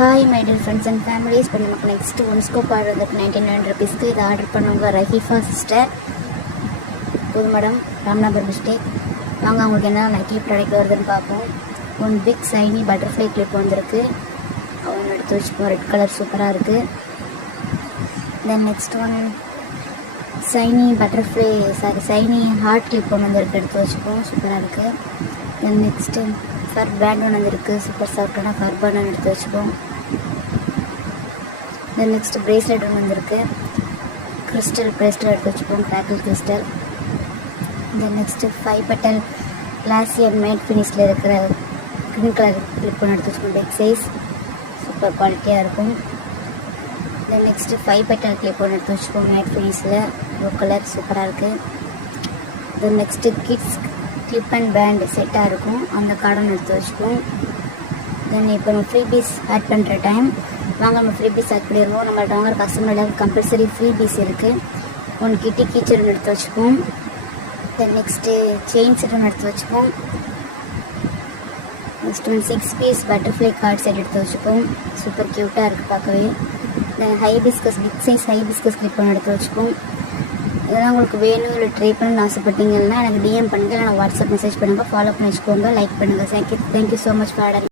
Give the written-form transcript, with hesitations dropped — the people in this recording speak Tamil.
Hi my dear friends and families. இப்போ நமக்கு நெக்ஸ்ட்டு ஒன் ஸ்கோப் ஆர்டர் வந்துருக்கு 99 ருபீஸ்க்கு. இதை ஆர்டர் பண்ணவங்க ரஹீஃபா சிஸ்டர், புது மேடம், ராம்நகர் டிஸ்ட்ரிக்ட். வாங்க அவங்களுக்கு என்ன நைட்டி ப்ராடக்ட் வருதுன்னு பார்ப்போம். One big shiny butterfly clip வந்திருக்கு. அவங்க எடுத்து வச்சுப்போம். ரெட் கலர் சூப்பராக இருக்குது. Then next one shiny butterfly shiny heart clip ஒன்று வந்திருக்கு. எடுத்து வச்சுப்போம். சூப்பராக இருக்குது. தென் நெக்ஸ்ட்டு ஃபர் பேண்ட் ஒன்று வந்திருக்கு. சூப்பர் சாஃப்டான ஃபர் பேண்ட் எடுத்து வச்சுப்போம். தென் நெக்ஸ்ட் பிரேஸ்லெட் ஒன்று வந்திருக்கு. கிறிஸ்டல் பிரேஸ்லெட் எடுத்து வச்சுப்போம். Crackle crystal. Then next 5 petal glossy and matte ஃபினிஷில் இருக்கிற க்ரீன் கலர் கிளிப் ஒன்று எடுத்து வச்சுப்போம். பிக் சைஸ், சூப்பர் குவாலிட்டியாக இருக்கும். தென் நெக்ஸ்ட்டு 5 பெட்டல் கிளிப் ஒன்று எடுத்து வச்சுப்போம். மேட் ஃபினிஷில் ப்ளூ கலர் சூப்பராக இருக்குது. Then next kids clip and band செட்டாக இருக்கும். அந்த கார்டன் எடுத்து வச்சுப்போம். தென் இப்போ நம்ம ஃப்ரீ பீஸ் ஆட் பண்ணுற டைம் வாங்க நம்ம ஃப்ரீ பீஸ் ஆட் பண்ணிடுவோம். நம்மள்ட்ட வாங்குற கஸ்டமர் கம்பல்சரி ஃப்ரீ பீஸ் இருக்குது. ஒன் கிட்டி கீச்சர் ஒன்று எடுத்து வச்சுப்போம். தென் நெக்ஸ்ட்டு செயின் செட் ஒன்று எடுத்து வச்சுப்போம். Next one 6 piece butterfly card set எடுத்து வச்சுப்போம். சூப்பர் க்யூட்டாக இருக்குது பார்க்கவே. Then hibiscus big size hibiscus clip ஒன்று எடுத்து வச்சுப்போம். இதெல்லாம் உங்களுக்கு வேணும் இல்லை ட்ரை பண்ணணும்னு ஆசைப்பட்டீங்கன்னா எனக்கு டிஎம் பண்ணுங்கள், எனக்கு வாட்ஸ்அப் மெசேஜ் பண்ணுங்கள், ஃபாலோ பண்ணி வச்சுக்கோங்க, லைக் பண்ணுங்கள். Thank you so much for order.